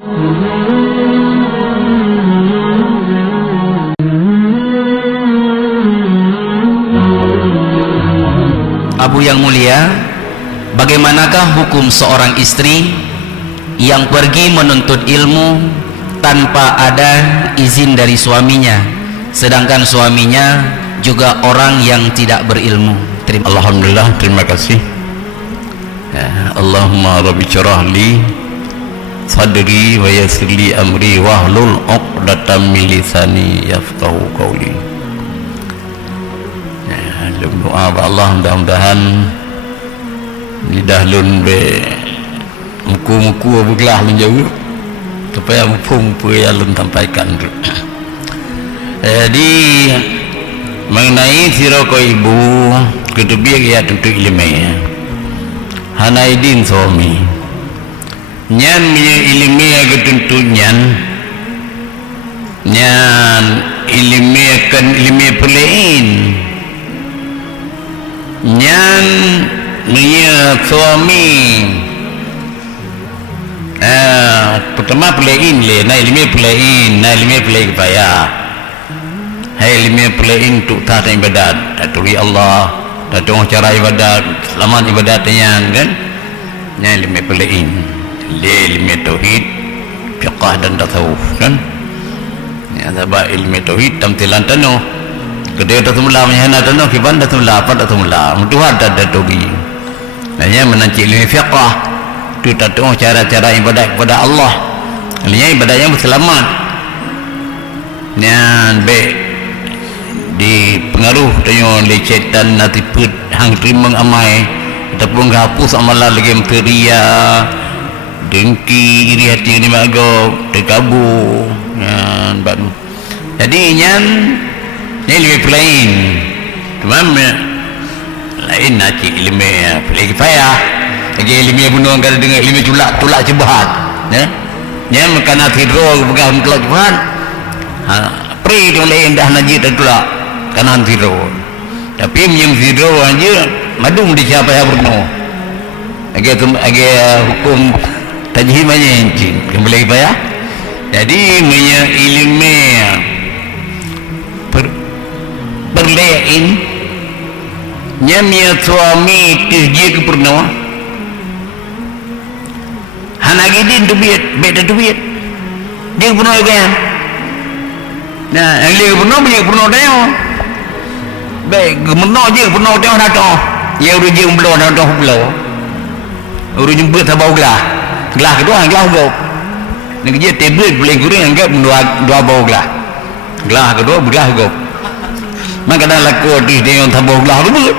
Abu yang mulia, bagaimanakah hukum seorang istri yang pergi menuntut ilmu tanpa ada izin dari suaminya, sedangkan suaminya juga orang yang tidak berilmu? Alhamdulillah, terima kasih. Allahumma rabbi syrah li sadri wa yassir li amri wahlul 'uqdatam min lisani yafqahu qawli. Doa Allah mudah-mudahan lidah lun be muku-muku begelah menjauh supaya mumpung yang lun sampaikan. Jadi mengenai siroko ibu kedubia ya tentu ilmiah hanaidin suami nyan punya ilmiah ketentu nyan ilmiah kan ilmiah pelain nyan punya suami pertama pelain le na ilmiah pelain kepaya hai ilmiah pelain untuk taat ibadat daturi Allah datang cara ibadat selamat ibadatnya kan nya ilmiah pelain le ilmiah tauhid fiqh dan tasawuf kan ya sebab ilmiah tauhid tamtilan tanu kedua datumullah menyana tanu kiban datumullah apa datumullah mutuhan daturi hanya menanci ilmiah fiqh tu datang cara-cara ibadat kepada Allah ilmiah ibadatnya berselamat nyan be di pengaruh dengan lecetan nanti put hang terima amai ataupun hapus amalan lagi teria dengki iri hati ni magok terkabur nyan ban jadi nyan ni lebih lain tamam lain nak ilmu lagi payah lagi ilmu bunuh kalau dengan ilmu tulak cebahat ya nyan makana tidur pegang tulak cebahat pri tu lain dah najis dan tulak kanan zero tapi minyak zero aja madung di siapa yang berno agak hukum tajhim aja encing kembali apa ya jadi minyak ilmu berlein nyamia suami terjadi ke pernah hanagidin duit beda duit dia pernah juga nah yang dia pernah banyak pernah dia baik gemenok je pernah tengok datang ya udah je belum datang belum udah jemput tabau gelas kedua gelas gop ni kerja tablet boleh goreng anggap dua bau gelas kedua gelas gop maka dah laku di dia tabau gelas rebut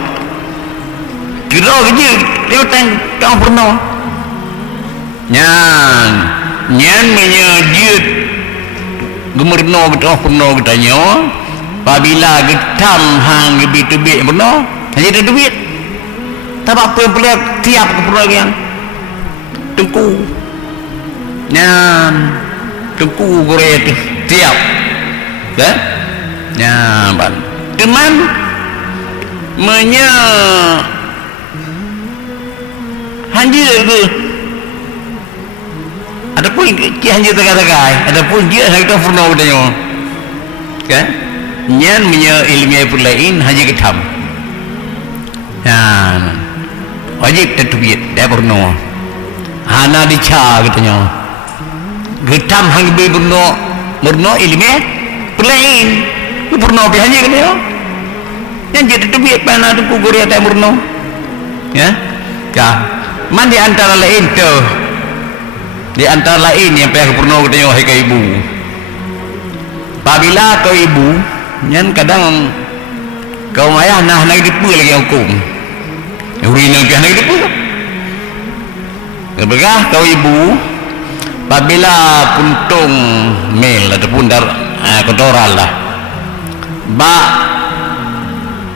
kira kerja dia tengok pernah nyan menyajut gemerno betul pernah katanya apabila getam hang gebit-gebit benar hanya ada duit tak apa boleh tiap ke perlu yang tengku nyan tengku gore tiap kan nyaban teman hanya ke adapun dia hanya tegak-tegak adapun dia hanya pernah katanya kan nyan punya ilmiah pun lain hanya getam wajib tertubiat dia pernah hana dica katanya getam hang berno ilmiah pun lain itu pernah hanya katanya yang jadi tertubiat mana tu kugur yang tak berno ya man di antara lain tu di antara lain yang pihak pernah katanya wahai ke ibu apabila kau ibu nyan kadang kau ayah nah lagi dipu lagi hukum uri nang lagi dipu kebegah kau ibu apabila puntung mel ataupun kotoran lah ba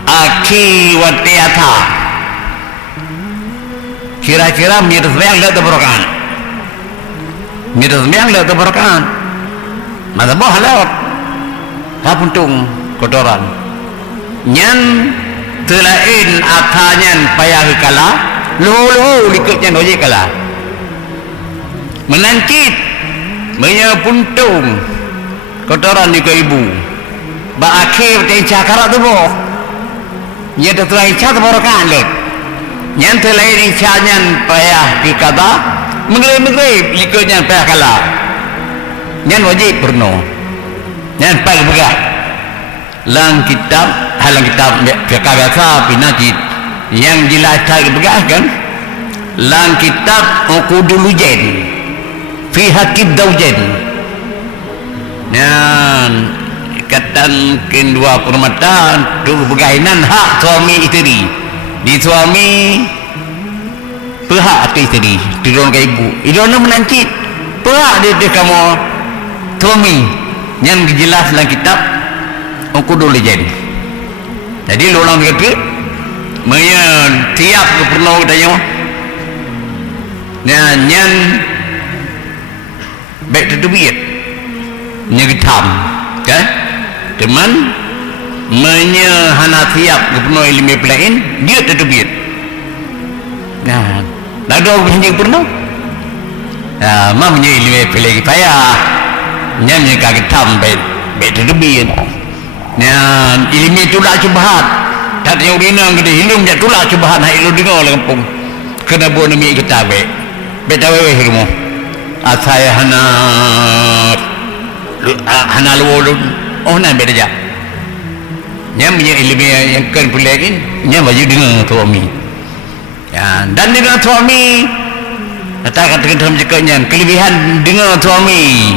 aki watiata kira-kira mir sembiang dah terberakan masa boh lewat puntung kotoran nyan telain akanyan payah kala lo likutnya noje kala menancit puntung kotoran ni ke ibu ba akhir te cakara tu bo nya tu lai cha tu borokan le nyan tu lai ni cha nyan payah di kata mengle ikut nyan payah kala nyan wajib perno nyan payah begah lang kitab halang kitab fiqh biasa pinajid yang jelas begah kan lang kitab uqudul ujain fi hakib daujain dan ikatan kedua permata tu berkaitan hak suami isteri di suami pihak atau isteri turun ke ibu idona menancit pihak dia kamu suami yang jelas dalam kitab uqudul ujain jadi orang kata maya tiap ke pernah tanya nyan baik terduit nyegetam kan teman menyehana siap kepenuh ilmu pelain dia terduit nah ada orang yang pernah mamanya ilmu pelain payah nyan kagetam baik terduit nah ilmu tulak cubahat tak yang rinang gede hilum jak tulak cubahat nak ilu dengar oleh kampung kena buat demi kita baik betawe hirmu asaya hana luolun oh na beda ja nyam punya ilmu yang kan pulain nyam baju dengar suami ya dan dengar suami katakan dalam cakapnya kelebihan dengar suami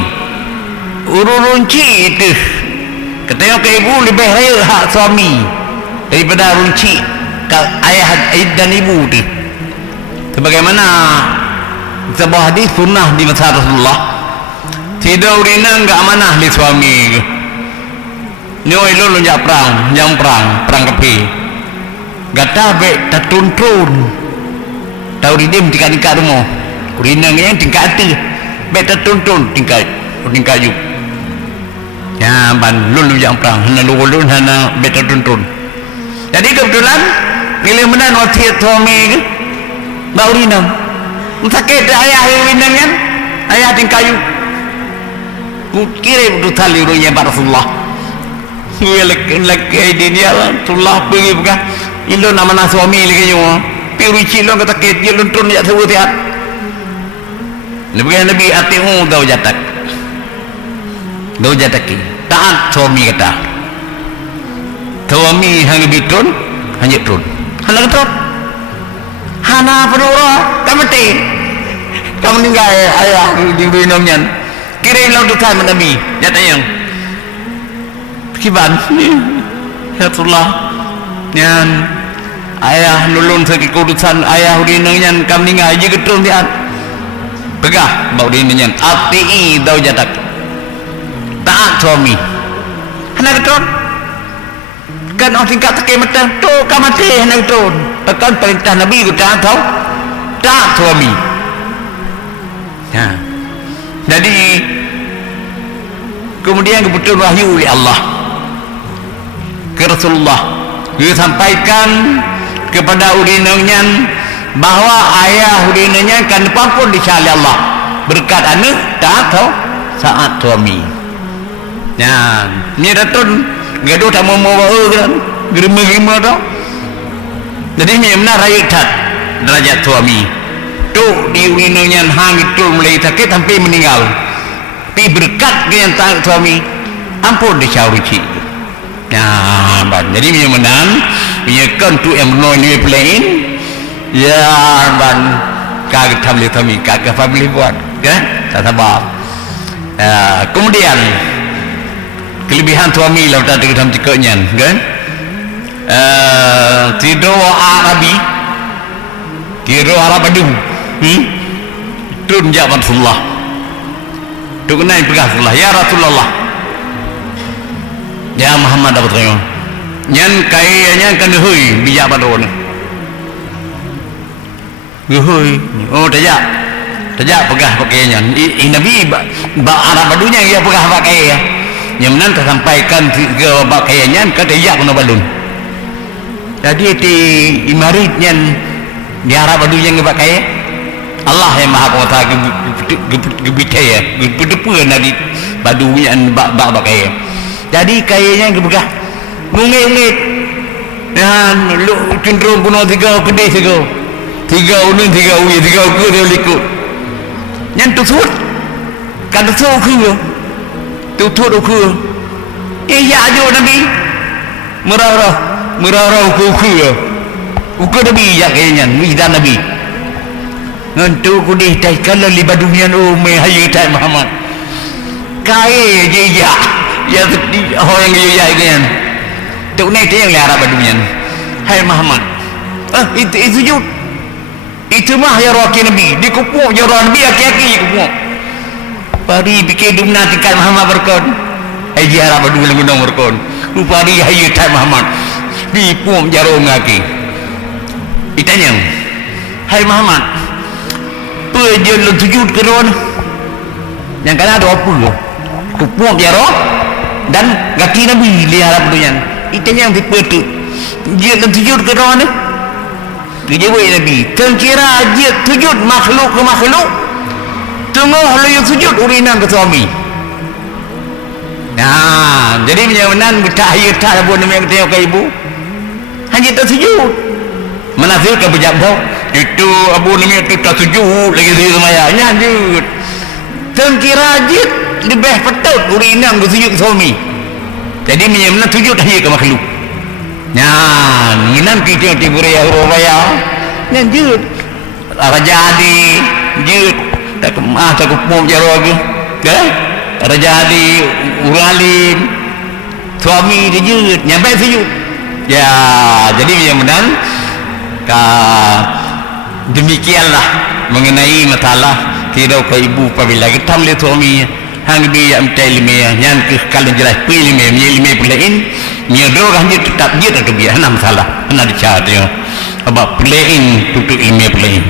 urunci itu katanya ke ibu lebih raya hak suami daripada runci ayah dan ibu tu sebagaimana sebuah hadis sunnah di masa Rasulullah tidak urina enggak amanah li suami nyoi lu jak perang kepi gata be tertuntun tahu didim tingkat rumah urina yang tingkat tu be tertuntun tingkat yuk ya ban lu jak perang hana lu hana be tertuntun jadi kebetulan pilih menan wasiat suami ke bau urina sakit ayah winang kan ayah ting kayu kira itu tali runya Rasulullah lek dia Rasulullah pergi bukan ilo nama suami lagi yo piru cilo kata sakit dia luntun ya sebu tiat lebih nabi atiu dau jatak taat suami kata suami hang bitun hanya tun hana ketut hana pedura kamati kamu tinggal ayah di binomnya kira ilang tuhan nabi nyata yang kiban ya Rasulullah yang ayah nulun segi kudusan ayah urinanya kamu tinggal aja getun tiat pegah bau urinanya api dau jatak taat suami hana ketut kan orang tingkat tekik mata tu kamati hana ketut tekan perintah nabi ku taat tau taat suami ya. Jadi kemudian kebetulan wahyu oleh Allah ke Rasulullah dia sampaikan kepada urinanya bahawa ayah urinanya kan dipampun di syali Allah berkat anak taat tau saat suami ya ni datun gaduh tak mau kan gerima tau jadi ni benar raya tat derajat suami tu di urinanya hang itu mulai sakit sampai meninggal tapi berkat dengan taat suami ampun disyawiki ya jadi dia menang dia kan tu yang menoi ni pelain ya ban kagak tamli suami kagak family buat kan tak sabar kemudian kelebihan suami lah tadi dalam cekaknya kan tidur Arab adu turun jawab Rasulullah tu kena pegang Rasulullah ya Rasulullah ya Muhammad dapat tanya nyan kayanya kan hui bijak padon hui oh tajak pegah pakainya Nabi Arab adunya dia pegah pakai ya yang mana tersampaikan ke pakaiannya ke tajak kena balun jadi di imarit yang di Arab adunya pakai Allah yang maha kuasa gebitaya gebedepa nadi badunya bak kaya jadi kayanya gebegah ngungit dan lu cenderung guna 3 kedai sego 3 unun 3 uya 3 uku dia likut nyan tu sud kan tu uku tu uku ya ajo nabi merah uku nabi ya kayanya midan nabi ngantu kudih tai kalau li badunya me hayu tai Muhammad kaya je ya orang yang kan tu naik dia yang lara badunya hai Muhammad itu sujud itu mah ya roki nabi dikupuk ya nabi aki-aki kupuk pari bikin dumna tikal Muhammad berkon hai jara badu lang gunung berkon upari hayu tai Muhammad dipuk jaro ngaki ditanya hai Muhammad dia lu sujud ke ron yang kena ada apa lu kupuk jaro dan kaki nabi lihat dunia itanya yang dipetu dia lu sujud ke ron dia jawab nabi kira dia sujud makhluk ke makhluk tengah lu yang sujud urinan ke suami nah jadi menyawanan bertahiyat tak pun yang tengok ke ibu hanya tersujud menafsir ke berjabau itu Abu Nami itu tak sujud lagi sujud semaya lanjut tengkira jid lebih petut urinang bersujud suami jadi menyemna sujud hanya ke makhluk nginan kita tibur ya rubaya lanjut raja adi jid tak kupum jaro lagi raja adi uralim suami dia jid nyampe sujud ya jadi menyemna demikianlah mengenai masalah tidak ke ibu apabila kita melihat suami hang dia amtai limaya nyan ke kalau jelas pilih limaya pelain nyedorah dia tetap dia atau biar masalah nak dicari apa pelain tutup limaya pelain